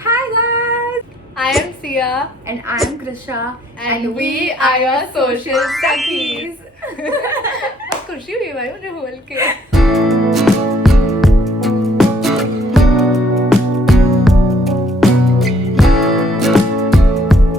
Hi guys! I am Sia And I am Krisha. and we are your social Sakhis. खुशी हुई भाई मुझे बोल के.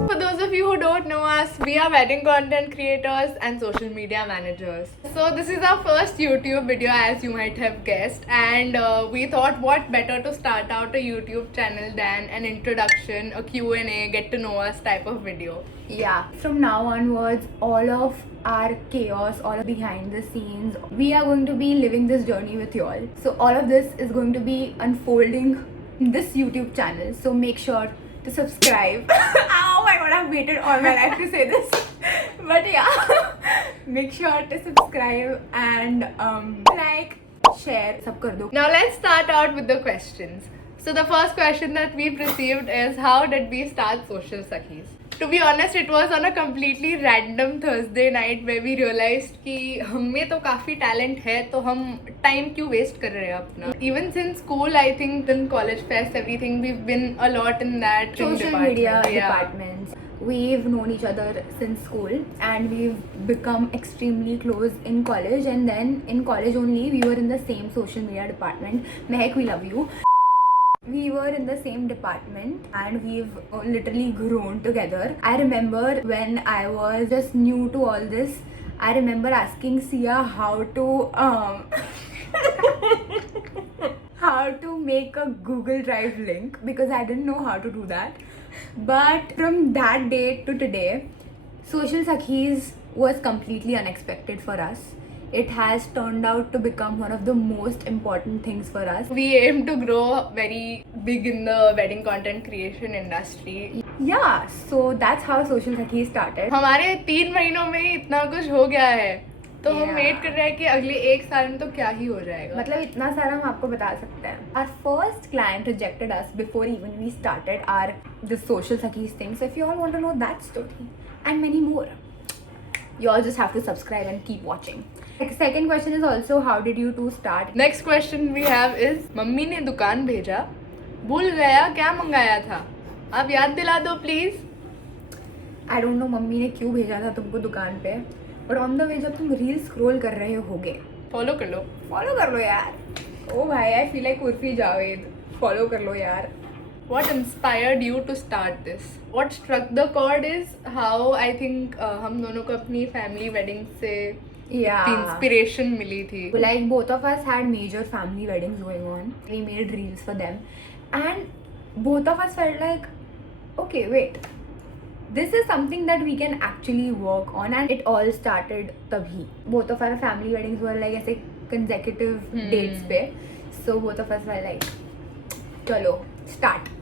For those of you who don't know us, we are wedding content creators and social media managers. So this is our first YouTube video, as you might have guessed, and we thought what better to start out a YouTube channel than an introduction, a Q&A, get to know us type of video. Yeah, from now onwards, all of our chaos, all behind the scenes, we are going to be living this journey with you all. So, all of this is going to be unfolding in this YouTube channel. So, make sure to subscribe. Oh my god, I've waited all my life to say this. But yeah, make sure to subscribe and like, share, sab kar do. Now let's start out with the questions. So the first question that we've received is, how did we start Social Sakhis? To be honest, it was on a completely random Thursday night where we realized कि हमें तो काफ़ी talent है तो हम time क्यों waste कर रहे हैं अपना. Even since school, I think in college fest, everything, we've been a lot in that Social media departments. We've known each other since school and we've become extremely close in college, and then in college only we were in the same social media department. Mehak, we love you. We were in the same department and we've literally grown together. I remember when I was just new to all this, I remember asking Sia how to how to make a Google Drive link because I didn't know how to do that. But from that day to today, Social Sakhis was completely unexpected for us. It has turned out to become one of the most important things for us. We aim to grow very big in the wedding content creation industry. Yeah, so that's how Social Sakhis started. हमारे 3 महीनों में ही इतना कुछ हो गया है तो हम Yeah. वेट कर रहे हैं कि अगले 1 साल में तो क्या ही हो जाएगा. मतलब इतना सारा हम आपको बता सकते हैं. Our first client rejected us before even we started our the Social Sakhis thing. So if you all want to know that story and many more, you all just have to subscribe and keep watching. Like, second question is also, how did you two start? Next question we have is, mummy ने दुकान भेजा, भूल गया क्या मंगाया था, आप याद दिला दो please. I don't know mummy ने क्यों भेजा था तुमको दुकान पे, but on the way जब तुम रील स्क्रॉल कर रहे होगे, फॉलो कर लो. फॉलो कर लो यार. ओ भाई, I feel like Urfi Javed. Follow कर लो यार. What inspired you to start this? What struck the chord is how I think हम दोनों को अपनी फैमिली वेडिंग से Yeah. इंस्पिरेशन मिली थी. Like both of us had major family weddings going on. We made reels for them, and both of us felt like, okay, wait, this is something that we can actually work on, and it all started tabhi. Both of our family weddings were like ऐसे consecutive dates पे, so both of us were like, चलो start.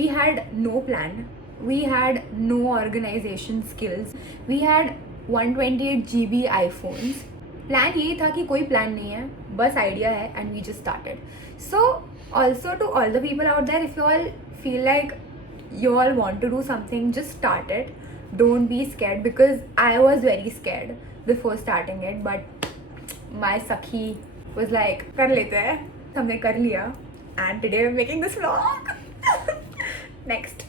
We had no plan. We had no organization skills. We had 128 GB iPhones. Plan यही था कि कोई plan नहीं है, बस आइडिया है, and we just started. So also to all the people out there, if you all feel like you all want to do something, just start it. Don't be scared, because I was very scared before starting it, but my Sakhi was like, कर लेते हैं. हमने कर लिया, and today we're making this vlog. Next.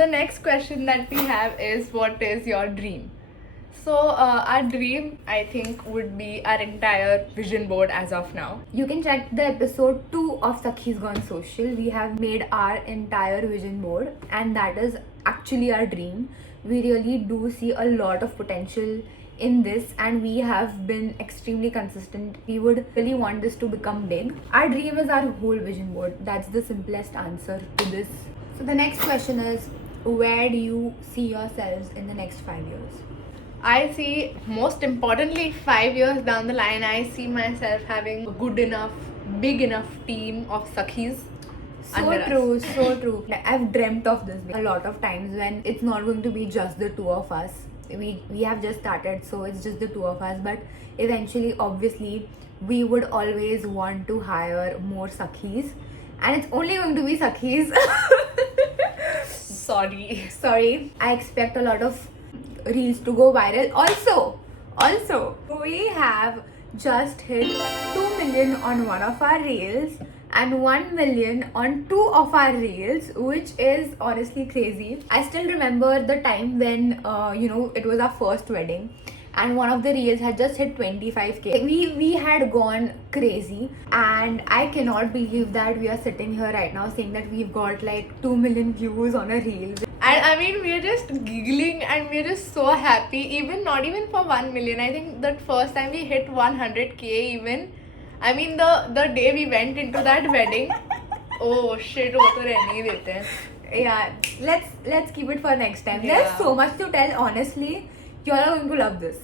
The next question that we have is, what is your dream? So our dream, I think, would be our entire vision board as of now. You can check the episode 2 of Sakhis Gone Social. We have made our entire vision board, and that is actually our dream. We really do see a lot of potential in this, and we have been extremely consistent. We would really want this to become big. Our dream is our whole vision board. That's the simplest answer to this. So the next question is, where do you see yourselves in the next 5 years? I see, most importantly, 5 years down the line, I see myself having a good enough, big enough team of Sakhis. So under us. true, so true. Like, I've dreamt of this a lot of times when it's not going to be just the two of us. We have just started, so it's just the two of us. But eventually, obviously, we would always want to hire more Sakhis, and it's only going to be Sakhis. Sorry. I expect a lot of reels to go viral. Also, we have just hit 2 million on one of our reels, and 1 million on 2 of our reels, which is honestly crazy. I still remember the time when it was our first wedding, and one of the reels had just hit 25k. We had gone crazy, and I cannot believe that we are sitting here right now saying that we've got like 2 million views on a reel. And I mean, we're just giggling and we're just so happy. Even not even for 1 million. I think that first time we hit 100k even. I mean, the day we went into that wedding. Oh shit, वो तो रहने ही देते हैं. Yeah, let's keep it for next time. Yeah. There's so much to tell. Honestly, you all are going to love this.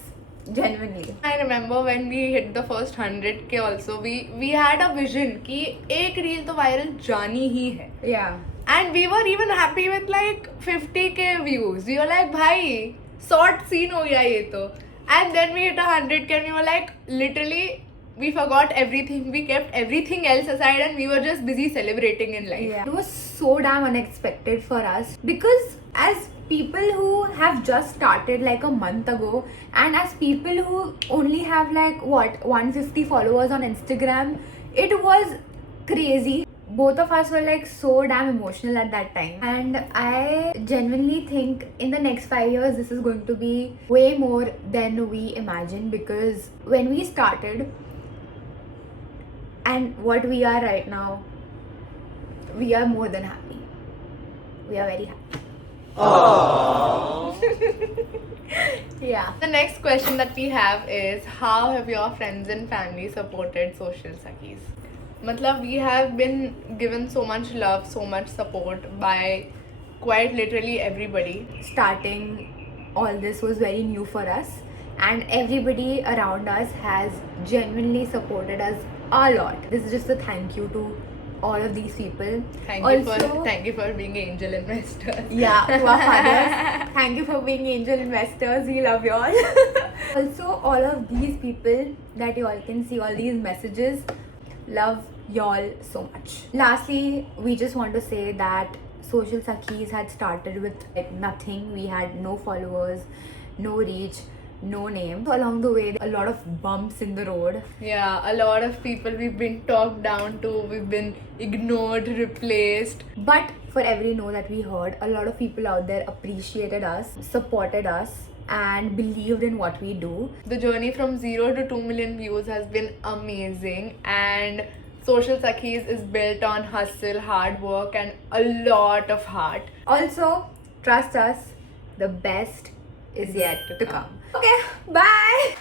Genuinely. I remember when we hit the first 100k also, we had a vision कि एक reel तो viral जानी ही है. Yeah. And we were even happy with like 50k views. We were like, bhai, short scene ho gaya ye to. And then we hit 100k and we were like, literally, we forgot everything. We kept everything else aside and we were just busy celebrating in life. Yeah. It was so damn unexpected for us because as people who have just started like a month ago, and as people who only have like 150 followers on Instagram, it was crazy. Both of us were like so damn emotional at that time, and I genuinely think in the next 5 years this is going to be way more than we imagined, because when we started and what we are right now, we are more than happy. We are very happy. Yeah. The next question that we have is, how have your friends and family supported Social Sakis? Matlab, we have been given so much love, so much support by quite literally everybody. Starting all this was very new for us, and everybody around us has genuinely supported us a lot. This is just a thank you to all of these people. Thank you for being angel investors. Yeah, to our fathers. Thank you for being angel investors. We love you all. Also, all of these people that you all can see, all these messages, love y'all so much. Lastly, we just want to say that Social Sakis had started with like nothing. We had no followers, no reach, no name. So along the way, a lot of bumps in the road. Yeah, a lot of people we've been talked down to, we've been ignored, replaced. But for every no that we heard, a lot of people out there appreciated us, supported us, and believed in what we do. The journey from 0 to 2 million views has been amazing, and Social Sakis is built on hustle, hard work, and a lot of heart. Also, trust us, the best is yet to come. Okay, bye.